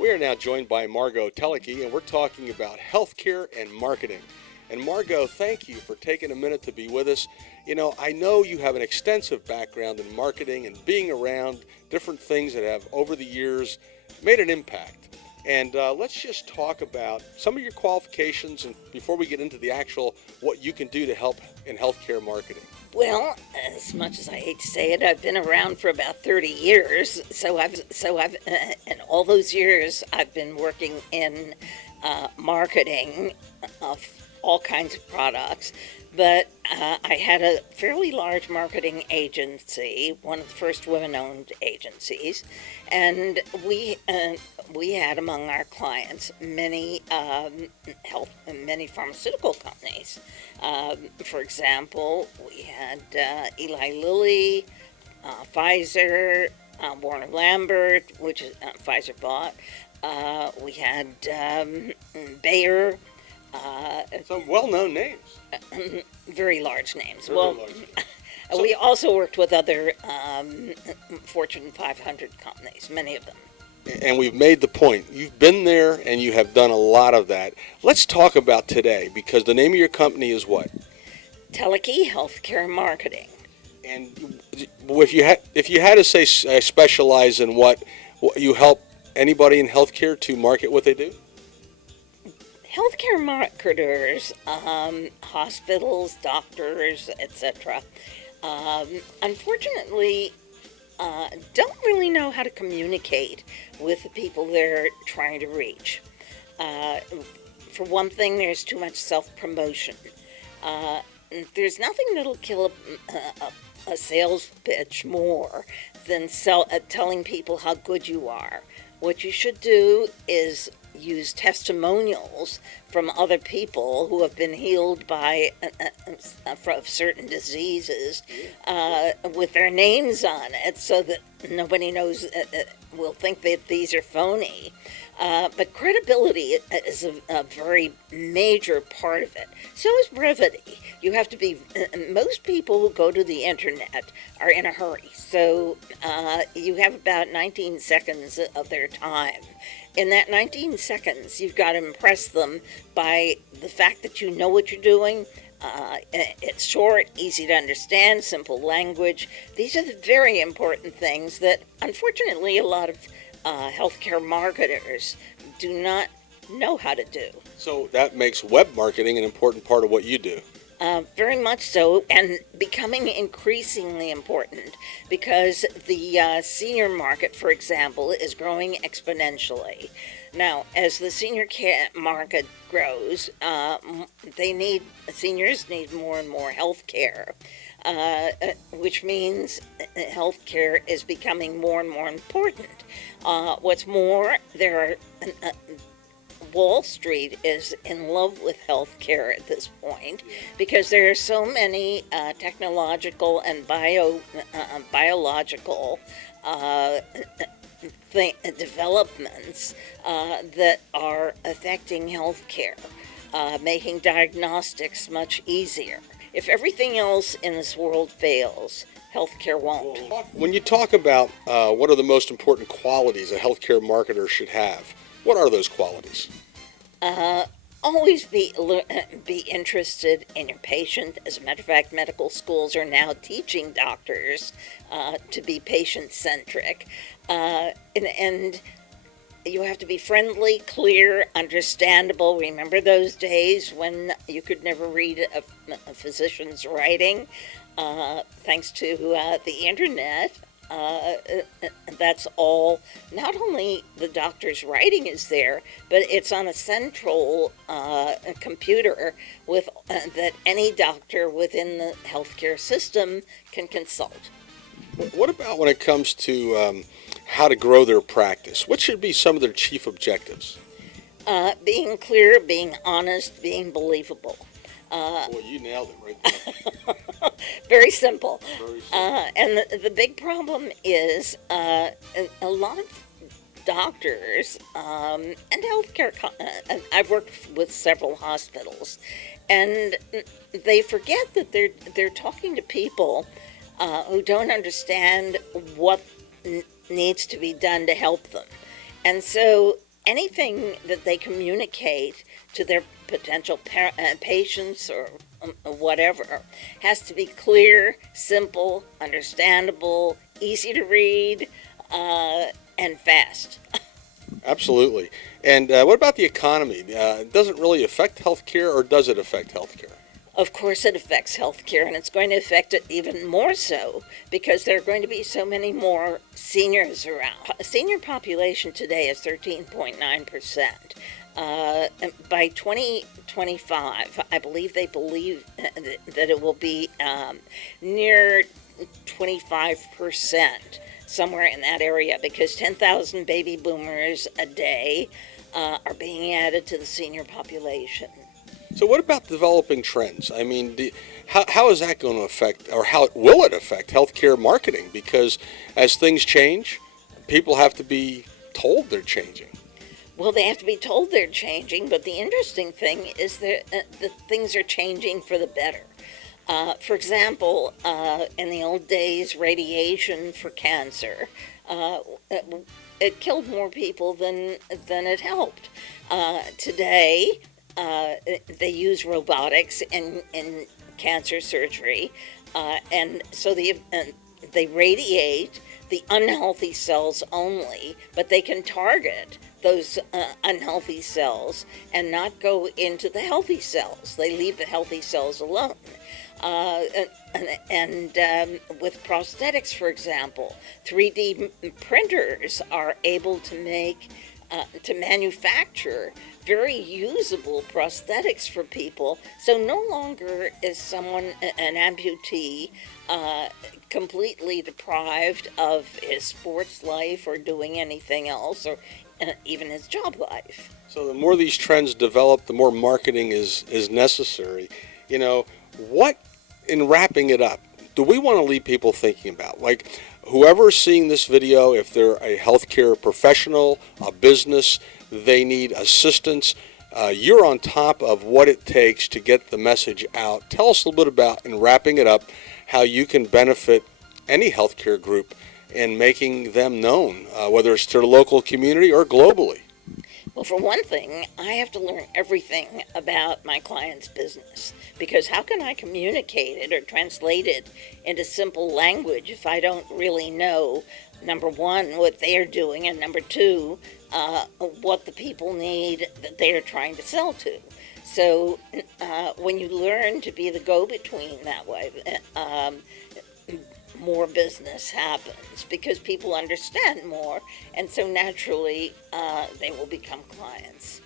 We are now joined by Margot Teleki, and we're talking about healthcare and marketing. And Margot, thank you for taking a minute to be with us. I know you have an extensive background in marketing and being around different things that have, over the years, made an impact. And let's just talk about some of your qualifications and before we get into the actual what you can do to help in healthcare marketing. Well, as much as I hate to say it, I've been around for about 30 years. In all those years, I've been working in marketing of all kinds of products. But I had a fairly large marketing agency, one of the first women-owned agencies, and we had among our clients many many pharmaceutical companies. For example, we had Eli Lilly, Pfizer, Warner Lambert, which Pfizer bought. We had Bayer. Some well-known names. Very large names. Very large names. We also worked with other Fortune 500 companies, many of them. And we've made the point. You've been there and you have done a lot of that. Let's talk about today, because the name of your company is what? Teleki Healthcare Marketing. And if you had to say specialize in what you help anybody in healthcare to market what they do? Healthcare marketers, hospitals, doctors, etc., unfortunately, don't really know how to communicate with the people they're trying to reach. For one thing, there's too much self-promotion. There's nothing that'll kill a sales pitch more than telling people how good you are. What you should do is use testimonials from other people who have been healed by from certain diseases with their names on it, so that nobody will think that these are phony. But credibility is a very major part of it. So is brevity. You have to be. Most people who go to the internet are in a hurry, so you have about 19 seconds of their time. In that 19 seconds, you've got to impress them by the fact that you know what you're doing. It's short, easy to understand, simple language. These are the very important things that, unfortunately, a lot of healthcare marketers do not know how to do. So that makes web marketing an important part of what you do. Very much so, and becoming increasingly important, because the senior market, for example, is growing exponentially. Now, as the senior care market grows, seniors need more and more health care, which means health care is becoming more and more important. What's more, Wall Street is in love with healthcare at this point, because there are so many technological and biological developments that are affecting healthcare, making diagnostics much easier. If everything else in this world fails, healthcare won't. When you talk about what are the most important qualities a healthcare marketer should have, what are those qualities? Always be interested in your patient. As a matter of fact, medical schools are now teaching doctors to be patient-centric. And you have to be friendly, clear, understandable. Remember those days when you could never read a physician's writing? Thanks to the internet. That's all. Not only the doctor's writing is there, but it's on a central computer that any doctor within the healthcare system can consult. What about when it comes to how to grow their practice? What should be some of their chief objectives? Being clear, being honest, being believable. Boy, you nailed it right there. Very simple. Very simple. And the big problem is a lot of doctors and healthcare. I've worked with several hospitals, and they forget that they're talking to people who don't understand what needs to be done to help them. And so anything that they communicate to their potential patients or whatever has to be clear, simple, understandable, easy to read, and fast. Absolutely. And what about the economy? It doesn't really affect healthcare, or does it affect healthcare? Of course, it affects healthcare, and it's going to affect it even more so because there are going to be so many more seniors around. Senior population today is 13.9%. By 2025, I believe they believe that it will be near 25%, somewhere in that area, because 10,000 baby boomers a day are being added to the senior population. So what about developing trends? I mean, how is that going to affect, or how will it affect healthcare marketing? Because as things change, people have to be told they're changing. Well, they have to be told they're changing, but the interesting thing is that things are changing for the better. For example, in the old days, radiation for cancer, it killed more people than it helped. Today, they use robotics in cancer surgery, and so they radiate the unhealthy cells only, but they can target those unhealthy cells and not go into the healthy cells. They leave the healthy cells alone. Uh, with prosthetics, for example, 3D printers are able to manufacture very usable prosthetics for people. So no longer is someone, an amputee, completely deprived of his sports life or doing anything else, or even his job life. So the more these trends develop, the more marketing is necessary. You know, what, in wrapping it up, do we want to leave people thinking about? Like, whoever's seeing this video, if they're a healthcare professional, a business, they need assistance, you're on top of what it takes to get the message out. Tell us a little bit about, in wrapping it up, how you can benefit any healthcare group in making them known, whether it's to the local community or globally. Well, for one thing, I have to learn everything about my client's business, because how can I communicate it or translate it into simple language if I don't really know, number one, what they're doing, and number two, what the people need that they are trying to sell to. So when you learn to be the go-between that way, more business happens because people understand more, and so naturally they will become clients.